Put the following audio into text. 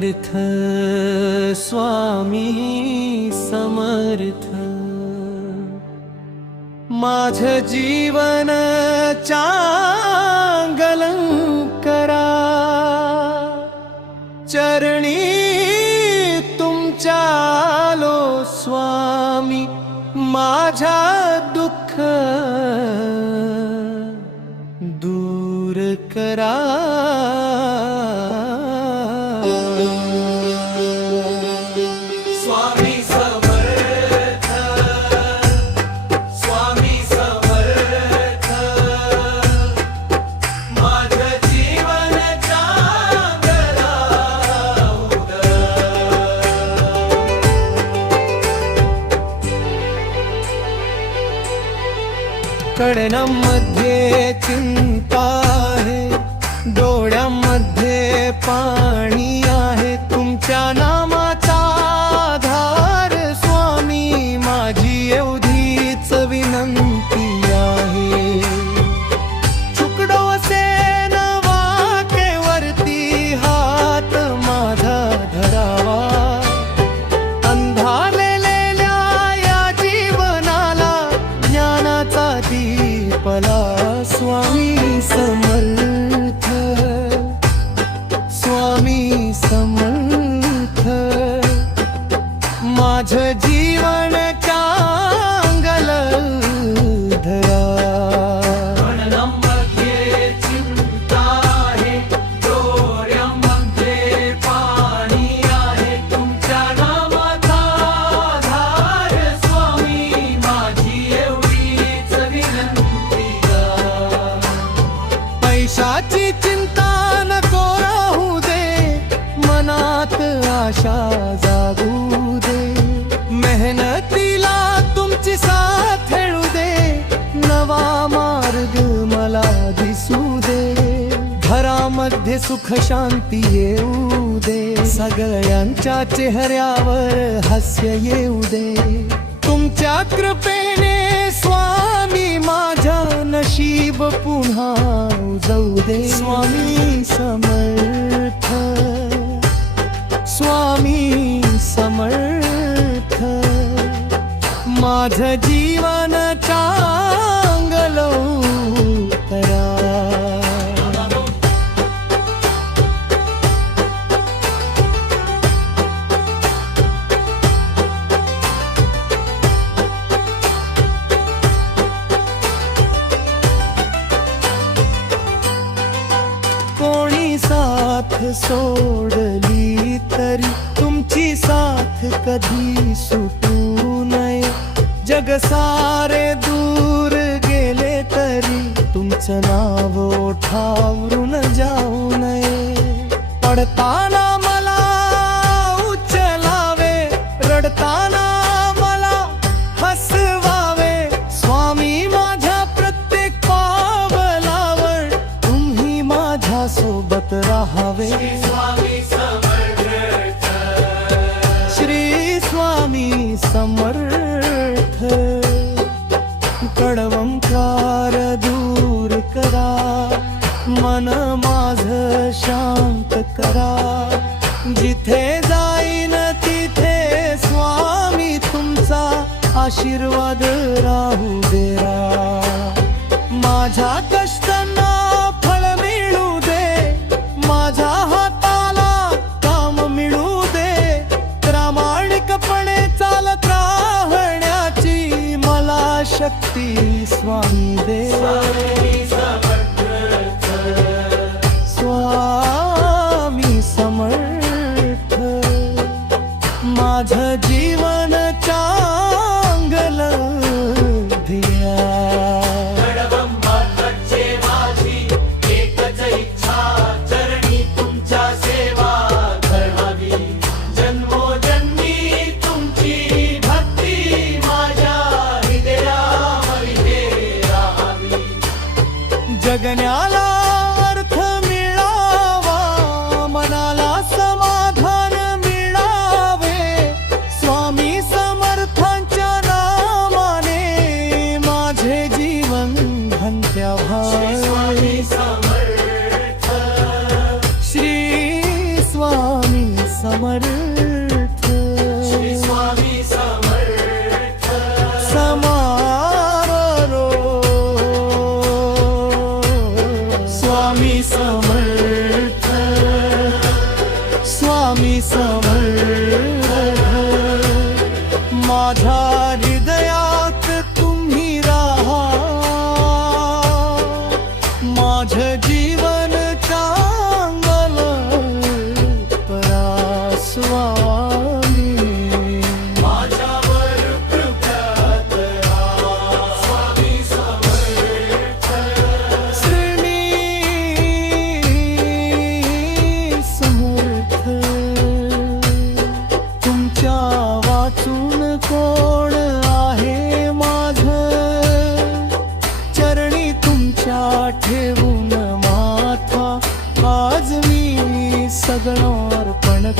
समर्थ स्वामी समर्थ माझं जीवन चांगलं करा चरणी तुमच्या आलो स्वामी माझा दुःख दूर करा स्वामी समर्थ स्वामी समर्थ माझं जीवन चांगला कळण्यामध्ये चिंता आहे डोळ्यामध्ये पाणी आहे तुमच्या नामाचा आधार स्वामी माझी एवढीच विनंती आहे चुकडो से न वाकेवरती हात माझा धरावा अंधारलेल्या या जीवनाला ज्ञानाचा दीपला स्वामी समर्थ स्वामी समर्थ माझं जीवन चांगलं धरा मनामध्ये चिंता आहे डोळ्यामध्ये पाणी आहे तुमच्या नामाचा आधार स्वामी माझी एवढीच विनंती पैशाची चिंता नको राहू दे मनात आशा जागू दे मेहनतीला तुमची साथ खेळू दे नवा मार्ग मला दिसू दे घरामध्ये सुख शांती येऊ दे सगळ्यांच्या चेहऱ्यावर हास्य येऊ दे तुमच्या कृपेने स्वामी माझ्या नशीब पुन्हा उजवू दे स्वामी समर्थ स्वामी समर्थ माझं जीवन चांगलं करा कोणी साथ सोडली तरी तुमची साथ कधी सुटू नये जग सारे दूर गेले तरी तुमचं नाव ओठावरून जाऊ नये पडताना मला उचलावे रडताना मला हसवावे स्वामी माझ्या प्रत्येक पावलावर तुम्ही माझ्या सोबत राहावे स्वामी समर्थ श्री स्वामी समर्थ कडवंकार दूर करा मन माझं शांत करा जिथे जाईन तिथे स्वामी तुमचा आशीर्वाद राहू देरा माझ्या कष्टांना फळ मिळू दे माझ्या हाताला काम मिळू दे प्रामाणिकपणे चालत राहण्याची मला शक्ती स्वामी दे स्वामी समर्थ माझं जीवन चांगलं धिया जगण्याला अर्थ मिळावा मनाला समाधान मिळावे स्वामी समर्थांच्या नामाने माझे जीवन धन्य व्हावे श्री स्वामी आज मी सगळं अर्पण